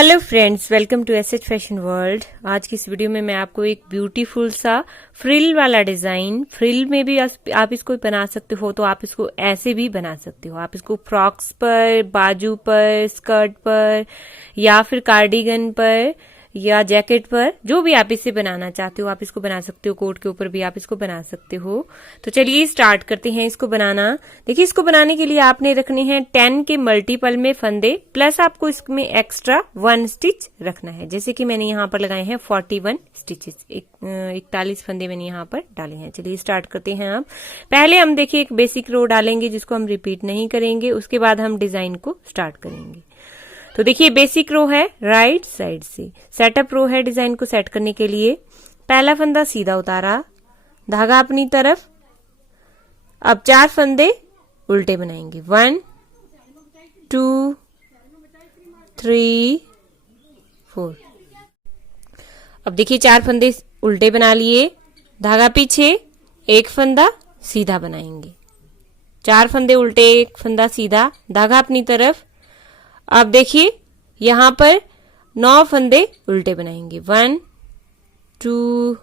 Hello friends, welcome to SH fashion world. आज की इस वीडियो में मैं आपको एक ब्यूटीफुल सा फ्रिल वाला डिजाइन, फ्रिल में भी आप इसको बना सकते हो, तो आप इसको ऐसे भी बना सकते हो। आप इसको फ्रॉक्स पर, बाजू पर, स्कर्ट पर या फिर कार्डिगन पर या जैकेट पर, जो भी आप इसे बनाना चाहते हो आप इसको बना सकते हो। कोट के ऊपर भी आप इसको बना सकते हो। तो चलिए स्टार्ट करते हैं इसको बनाना। देखिए, इसको बनाने के लिए आपने रखने हैं 10 के मल्टीपल में फंदे, प्लस आपको इसमें एक्स्ट्रा 1 स्टिच रखना है। जैसे कि मैंने यहाँ पर लगाए हैं 41 स्टिचेस, 41 फंदे मैंने यहाँ पर डाले हैं। चलिए स्टार्ट करते हैं। आप पहले हम देखिए एक बेसिक रो डालेंगे जिसको हम रिपीट नहीं करेंगे, उसके बाद हम डिजाइन को स्टार्ट करेंगे। तो देखिए बेसिक रो है राइट साइड से, सेटअप रो है डिजाइन को सेट करने के लिए। पहला फंदा सीधा उतारा, धागा अपनी तरफ। अब 4 फंदे उल्टे बनाएंगे, 1 2 3 4। अब देखिए 4 फंदे उल्टे बना लिए, धागा पीछे, एक फंदा सीधा बनाएंगे। 4 फंदे उल्टे, एक फंदा सीधा, धागा अपनी तरफ। अब देखिए यहां पर 9 फंदे उल्टे बनाएंगे, 1 2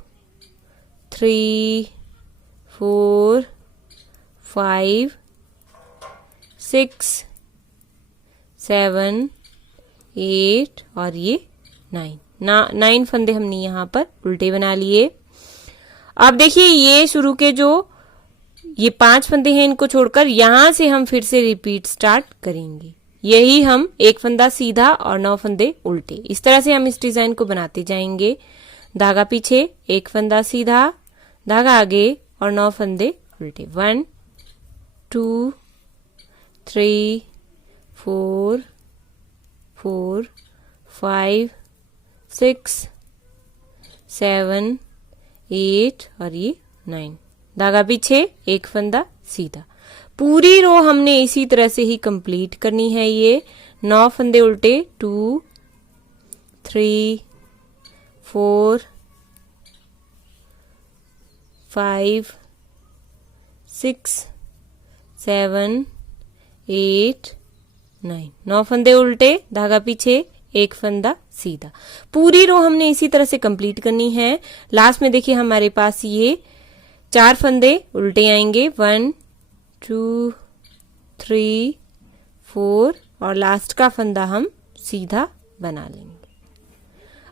3 4 5 6 7 8 और ये 9 फंदे हमने यहां पर उल्टे बना लिए। अब देखिए ये शुरू के जो ये 5 फंदे हैं, इनको छोड़कर यहां से हम फिर से रिपीट स्टार्ट करेंगे। यही हम एक फंदा सीधा और 9 फंदे उल्टे, इस तरह से हम इस डिजाइन को बनाते जाएंगे। धागा पीछे, एक फंदा सीधा, धागा आगे और 9 फंदे उल्टे, 1 2 3 4 4 5 6 7 8 और ये 9। धागा पीछे, एक फंदा सीधा। पूरी रो हमने इसी तरह से ही कंप्लीट करनी है। ये 9 फंदे उल्टे, 2 3 4 5 6 7 8 9। 9 फंदे उल्टे, धागा पीछे, एक फंदा सीधा। पूरी रो हमने इसी तरह से कंप्लीट करनी है। लास्ट में देखिए हमारे पास ये 4 फंदे उल्टे आएंगे, 1 2 3 4 और लास्ट का फंदा हम सीधा बना लेंगे।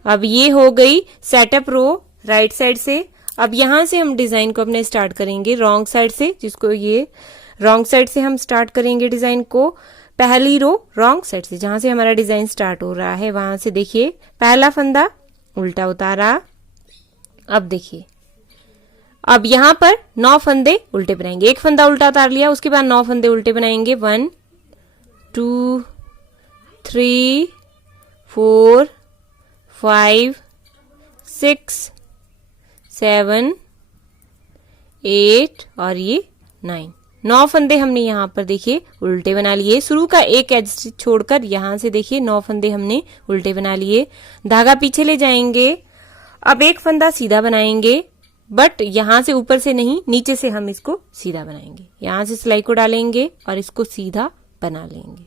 अब ये हो गई सेटअप रो राइट साइड से। अब यहां से हम डिजाइन को अपने स्टार्ट करेंगे रॉन्ग साइड से, जिसको ये रॉन्ग साइड से हम स्टार्ट करेंगे डिजाइन को। पहली रो रॉन्ग साइड से, जहां से हमारा डिजाइन स्टार्ट हो रहा है वहां से देखिए पहला फंदा उल्टा उतारा। अब देखिए अब यहां पर 9 फंदे उल्टे बनाएंगे, एक फंदा उल्टा उतार लिया, उसके बाद 9 फंदे उल्टे बनाएंगे, 1 2 3 4 5 6 7 8 और ये 9 फंदे हमने यहां पर देखिए उल्टे बना लिए। शुरू का एक एज छोड़कर यहां से देखिए 9 फंदे हमने उल्टे बना लिए। धागा पीछे ले जाएंगे। अब एक फंदा सीधा बनाएंगे, बट यहां से ऊपर से नहीं, नीचे से हम इसको सीधा बनाएंगे। यहां से सिलाई को डालेंगे और इसको सीधा बना लेंगे।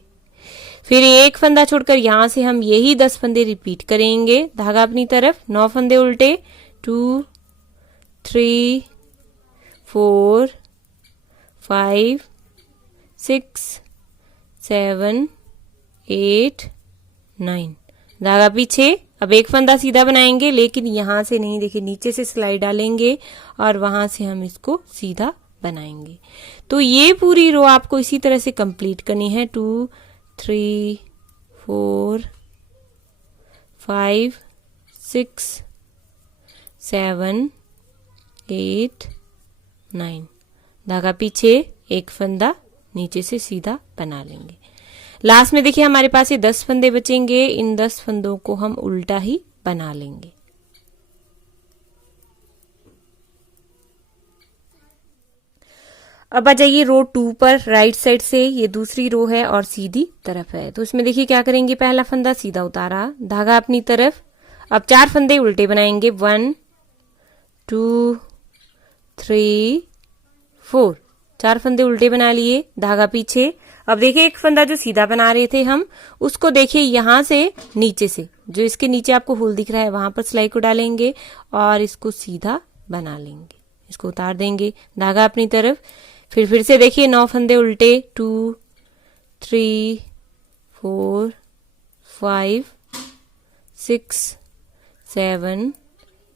फिर एक फंदा छोड़कर यहां से हम यही 10 फंदे रिपीट करेंगे। धागा अपनी तरफ, 9 फंदे उल्टे, 2 3 4 5 6 7 8 9। धागा पीछे। अब एक फंदा सीधा बनाएंगे, लेकिन यहां से नहीं, देखिए नीचे से सिलाई डालेंगे और वहां से हम इसको सीधा बनाएंगे। तो ये पूरी रो आपको इसी तरह से कंप्लीट करनी है। 2 3 4 5 6 7 8 9। धागा पीछे, एक फंदा नीचे से सीधा बना लेंगे। लास्ट में देखिए हमारे पास ये 10 फंदे बचेंगे, इन 10 फंदों को हम उल्टा ही बना लेंगे। अब आ जाइए रो 2 पर राइट साइड से। ये दूसरी रो है और सीधी तरफ है, तो इसमें देखिए क्या करेंगे, पहला फंदा सीधा उतारा, धागा अपनी तरफ। अब 4 फंदे उल्टे बनाएंगे, 1 2 3 4। 4 फंदे उल्टे बना लिए, धागा पीछे। अब देखिए एक फंदा जो सीधा बना रहे थे हम, उसको देखिए यहां से नीचे से, जो इसके नीचे आपको होल दिख रहा है वहां पर सिलाई को डालेंगे और इसको सीधा बना लेंगे। इसको उतार देंगे, धागा अपनी तरफ। फिर से देखिए 9 फंदे उल्टे, 2 3 4 5 6 7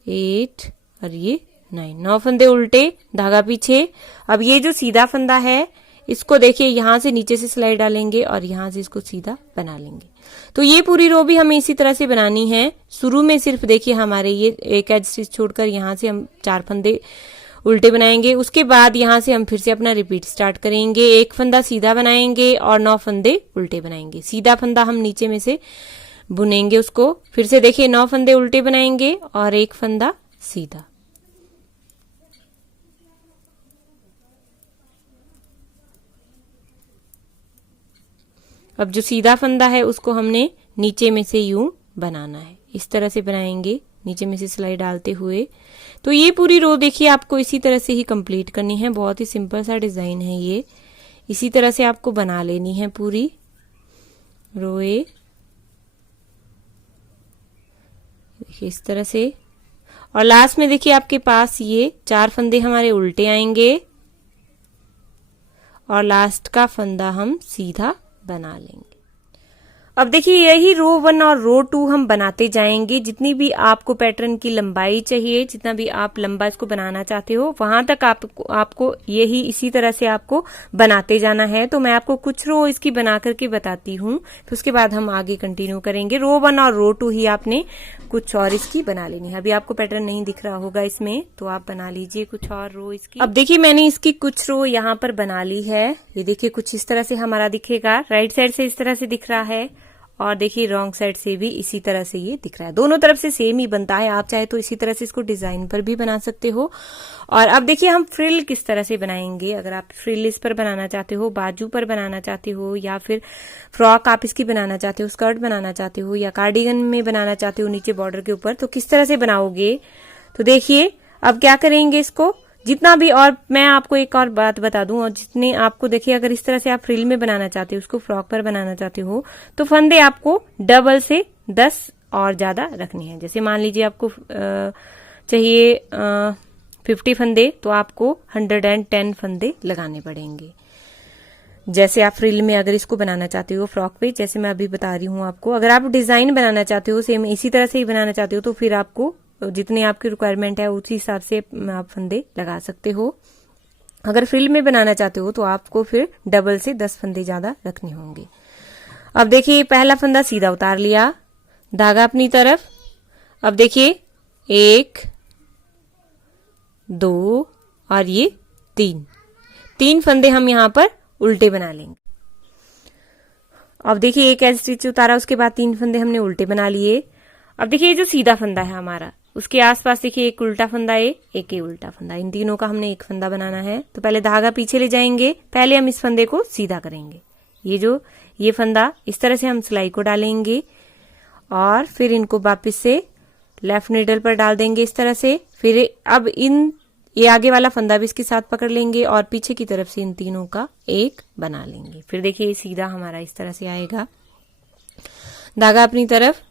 8 और ये 9 फंदे उल्टे, धागा पीछे। अब ये जो सीधा फंदा है इसको देखिए यहां से नीचे से सिलाई डालेंगे और यहां से इसको सीधा बना लेंगे। तो ये पूरी रो भी हमें इसी तरह से बनानी है। शुरू में सिर्फ देखिए हमारे ये एक एज स्टिच छोड़कर यहां से हम 4 फंदे उल्टे बनाएंगे। उसके बाद यहां से हम फिर से अपना रिपीट स्टार्ट करेंगे। एक फंदा सीधा बनाएंगे और 9 फंदे उल्टे बनाएंगे। सीधा फंदा हम नीचे में से बुनेंगे उसको। फिर से देखिए 9 फंदे उल्टे बनाएंगे और एक फंदा सीधा। अब जो सीधा फंदा है उसको हमने नीचे में से यूं बनाना है, इस तरह से बनाएंगे नीचे में से सिलाई डालते हुए। तो ये पूरी रो देखिए आपको इसी तरह से ही कंप्लीट करनी है। बहुत ही सिंपल सा डिजाइन है ये, इसी तरह से आपको बना लेनी है पूरी रोए। देखिए इस तरह से। और लास्ट में देखिए आपके पास ये 4 फंदे हमारे उल्टे आएंगे और लास्ट का फंदा हम सीधा बना लेंगे। अब देखिए यही रो 1 और रो 2 हम बनाते जाएंगे। जितनी भी आपको पैटर्न की लंबाई चाहिए, जितना भी आप लंबा इसको बनाना चाहते हो, वहां तक आपको यही इसी तरह से आपको बनाते जाना है। तो मैं आपको कुछ रो इसकी बना करके बताती हूँ, फिर उसके बाद हम आगे कंटिन्यू करेंगे। रो 1 और रो 2 ही आपने कुछ और इसकी बना लेनी है। अभी आपको पैटर्न नहीं दिख रहा होगा इसमें, तो आप बना लीजिए कुछ और रो इसकी। अब देखिए मैंने इसकी कुछ रो यहाँ पर बना ली है। ये देखिए कुछ इस तरह से हमारा दिखेगा। राइट साइड से इस तरह से दिख रहा है और देखिए रॉन्ग साइड से भी इसी तरह से ये दिख रहा है। दोनों तरफ से सेम ही बनता है। आप चाहे तो इसी तरह से इसको डिजाइन पर भी बना सकते हो। और अब देखिए हम फ्रिल किस तरह से बनाएंगे। अगर आप फ्रिल इस पर बनाना चाहते हो, बाजू पर बनाना चाहते हो, या फिर फ्रॉक आप इसकी बनाना चाहते हो, स्कर्ट बनाना चाहते हो, या कार्डिगन में बनाना चाहते हो नीचे बॉर्डर के ऊपर, तो किस तरह से बनाओगे। तो देखिए अब क्या करेंगे, इसको जितना भी, और मैं आपको एक और बात बता दूं, और जितने आपको देखिए अगर इस तरह से आप फ्रिल में बनाना चाहते हो, उसको फ्रॉक पर बनाना चाहते हो, तो फंदे आपको डबल से 10 और ज्यादा रखने हैं। जैसे मान लीजिए आपको चाहिए 50 फंदे, तो आपको 110 फंदे लगाने पड़ेंगे। जैसे आप फ्रिल में अगर इसको बनाना चाहते हो फ्रॉक पे, जैसे मैं अभी बता रही हूँ आपको। अगर आप डिजाइन बनाना चाहते हो, सेम इसी तरह से ही बनाना चाहते हो, तो फिर आपको जितने आपकी रिक्वायरमेंट है उसी हिसाब से आप फंदे लगा सकते हो। अगर फ्रिल में बनाना चाहते हो तो आपको फिर डबल से 10 फंदे ज्यादा रखने होंगे। अब देखिए पहला फंदा सीधा उतार लिया, धागा अपनी तरफ। अब देखिए 1 2 और ये 3 फंदे हम यहां पर उल्टे बना लेंगे। अब देखिए एक एज स्टिच उतारा, उसके बाद 3 फंदे हमने उल्टे बना लिए। अब देखिए ये जो सीधा फंदा है हमारा, उसके आसपास देखिए एक उल्टा फंदा है, एक उल्टा फंदा, इन तीनों का हमने एक फंदा बनाना है। तो पहले धागा पीछे ले जाएंगे, पहले हम इस फंदे को सीधा करेंगे। ये फंदा इस तरह से हम सिलाई को डालेंगे और फिर इनको वापस से लेफ्ट नीडल पर डाल देंगे इस तरह से। फिर अब ये आगे वाला फंदा भी इसके साथ पकड़ लेंगे और पीछे की तरफ से इन तीनों का एक बना लेंगे। फिर देखिए ये सीधा हमारा इस तरह से आएगा, धागा अपनी तरफ।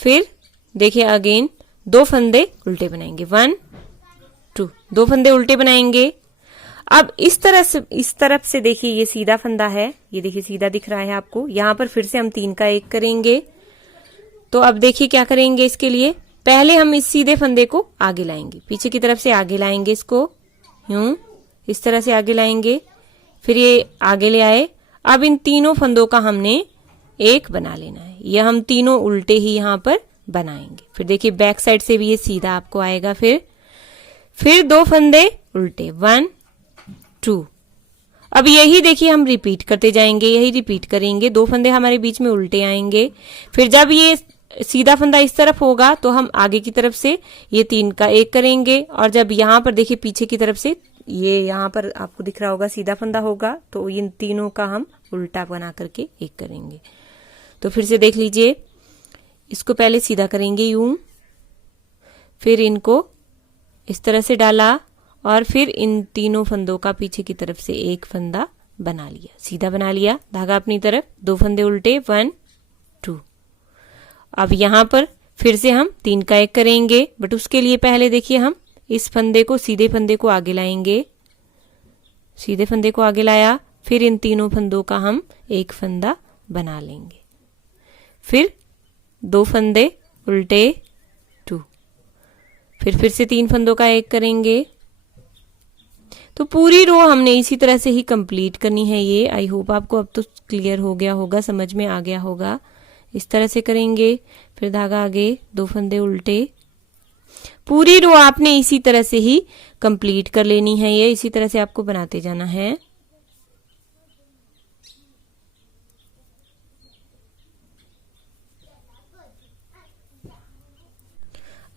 फिर देखिए अगेन 2 फंदे उल्टे बनाएंगे, 1 2, 2 फंदे उल्टे बनाएंगे। अब इस तरफ से देखिए ये सीधा फंदा है, ये देखिए सीधा दिख रहा है आपको। यहां पर फिर से हम 3 का 1 करेंगे। तो अब देखिए क्या करेंगे, इसके लिए पहले हम इस सीधे फंदे को आगे लाएंगे, पीछे की तरफ से आगे लाएंगे, इसको यूं इस तरह से आगे लाएंगे। फिर ये आगे ले आए। अब इन तीनों फंदों का हमने एक बना लेना है। ये हम तीनों उल्टे ही यहां पर बनाएंगे। फिर देखिए बैक साइड से भी ये सीधा आपको आएगा। फिर 2 फंदे उल्टे, 1 2। अब यही देखिए हम रिपीट करते जाएंगे, यही रिपीट करेंगे। 2 फंदे हमारे बीच में उल्टे आएंगे। फिर जब ये सीधा फंदा इस तरफ होगा तो हम आगे की तरफ से ये 3 का 1 करेंगे। और जब यहां पर देखिए पीछे की तरफ से ये यहां पर आपको दिख रहा होगा सीधा फंदा होगा, तो इन तीनों का हम उल्टा बना करके 1 करेंगे। तो फिर से देख लीजिए, इसको पहले सीधा करेंगे यूं, फिर इनको इस तरह से डाला और फिर इन तीनों फंदों का पीछे की तरफ से 1 फंदा बना लिया, सीधा बना लिया, धागा अपनी तरफ, 2 फंदे उल्टे, 1 2। अब यहां पर फिर से हम 3 का 1 करेंगे, बट उसके लिए पहले देखिए हम इस फंदे को, सीधे फंदे को आगे लाएंगे, सीधे फंदे को आगे लाया, फिर इन तीनों फंदों का हम एक फंदा बना लेंगे, फिर 2 फंदे उल्टे 2, फिर से 3 फंदों का 1 करेंगे। तो पूरी रो हमने इसी तरह से ही कंप्लीट करनी है ये। आई होप आपको अब तो क्लियर हो गया होगा, समझ में आ गया होगा। इस तरह से करेंगे, फिर धागा आगे, 2 फंदे उल्टे, पूरी रो आपने इसी तरह से ही कंप्लीट कर लेनी है। ये इसी तरह से आपको बनाते जाना है।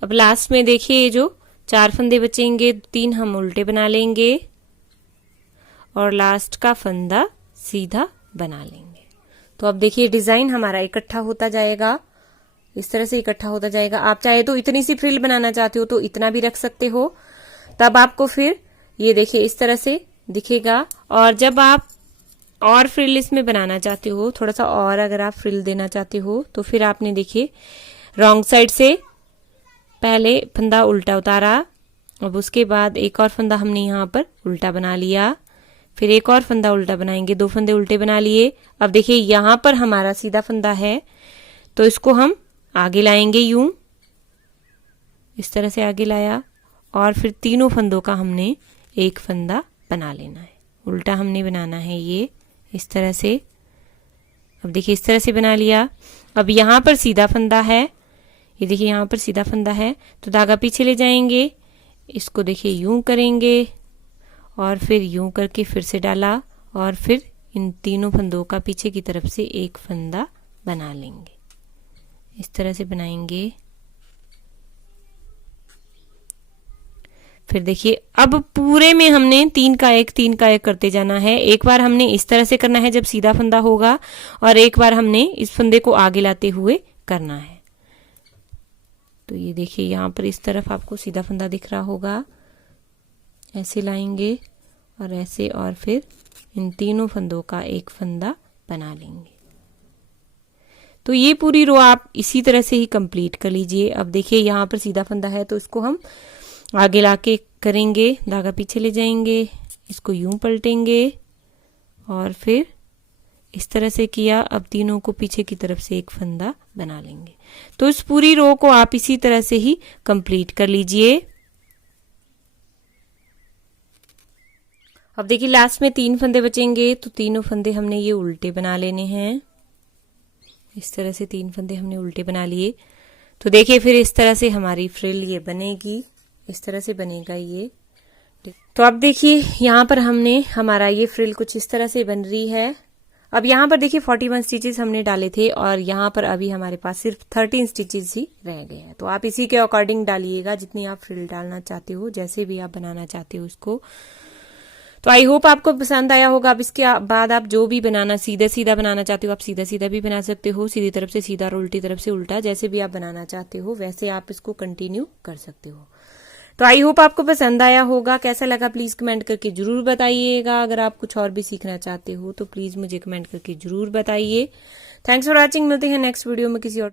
अब लास्ट में देखिए ये जो 4 फंदे बचेंगे, 3 हम उल्टे बना लेंगे और लास्ट का फंदा सीधा बना लेंगे। तो अब देखिए डिजाइन हमारा इकट्ठा होता जाएगा, इस तरह से इकट्ठा होता जाएगा। आप चाहे तो इतनी सी फ्रिल बनाना चाहते हो तो इतना भी रख सकते हो, तब आपको फिर ये देखिए इस तरह से दिखेगा। और जब आप और फ्रिल इसमें बनाना चाहते हो, थोड़ा सा और अगर आप फ्रिल देना चाहते हो, तो फिर आपने देखिए रॉन्ग साइड से पहले फंदा उल्टा उतारा, अब उसके बाद एक और फंदा हमने यहाँ पर उल्टा बना लिया, फिर एक और फंदा उल्टा बनाएंगे, 2 फंदे उल्टे बना लिए। अब देखिए यहां पर हमारा सीधा फंदा है, तो इसको हम आगे लाएंगे, यूं इस तरह से आगे लाया, और फिर तीनों फंदों का हमने एक फंदा बना लेना है, उल्टा हमने बनाना है ये इस तरह से। अब देखिए इस तरह से बना लिया। अब यहां पर सीधा फंदा है, ये देखिए यहां पर सीधा फंदा है, तो धागा पीछे ले जाएंगे, इसको देखिए यूं करेंगे और फिर यूं करके फिर से डाला, और फिर इन तीनों फंदों का पीछे की तरफ से एक फंदा बना लेंगे, इस तरह से बनाएंगे। फिर देखिए अब पूरे में हमने 3 का 1 3 का 1 करते जाना है। एक बार हमने इस तरह से करना है जब सीधा फंदा होगा, और एक बार हमने इस फंदे को आगे लाते हुए करना है। तो ये देखिए यहां पर इस तरफ आपको सीधा फंदा दिख रहा होगा, ऐसे लाएंगे और ऐसे, और फिर इन तीनों फंदों का एक फंदा बना लेंगे। तो ये पूरी रो आप इसी तरह से ही कंप्लीट कर लीजिए। अब देखिए यहाँ पर सीधा फंदा है, तो इसको हम आगे लाके करेंगे, धागा पीछे ले जाएंगे, इसको यूं पलटेंगे और फिर इस तरह से किया। अब तीनों को पीछे की तरफ से एक फंदा बना लेंगे। तो इस पूरी रो को आप इसी तरह से ही कंप्लीट कर लीजिए। अब देखिए लास्ट में 3 फंदे बचेंगे, तो तीनों फंदे हमने ये उल्टे बना लेने हैं, इस तरह से 3 फंदे हमने उल्टे बना लिए। तो देखिए फिर इस तरह से हमारी फ्रिल ये बनेगी, इस तरह से बनेगा ये। तो अब देखिए यहाँ पर हमने हमारा ये फ्रिल कुछ इस तरह से बन रही है। अब यहाँ पर देखिए 41 स्टिचेस हमने डाले थे, और यहाँ पर अभी हमारे पास सिर्फ 13 स्टिचेस ही रह गए हैं। तो आप इसी के अकॉर्डिंग डालिएगा, जितनी आप फ्रिल डालना चाहते हो, जैसे भी आप बनाना चाहते हो उसको। तो आई होप आपको पसंद आया होगा। अब इसके बाद आप जो भी बनाना, सीधा सीधा बनाना चाहते हो आप सीधा सीधा भी बना सकते हो, सीधी तरफ से सीधा और उल्टी तरफ से उल्टा, जैसे भी आप बनाना चाहते हो वैसे आप इसको कंटिन्यू कर सकते हो। तो आई होप आपको पसंद आया होगा। कैसा लगा प्लीज कमेंट करके जरूर बताइएगा। अगर आप कुछ और भी सीखना चाहते हो तो प्लीज मुझे कमेंट करके जरूर बताइए। Thanks for watching. मिलते हैं नेक्स्ट वीडियो में किसी और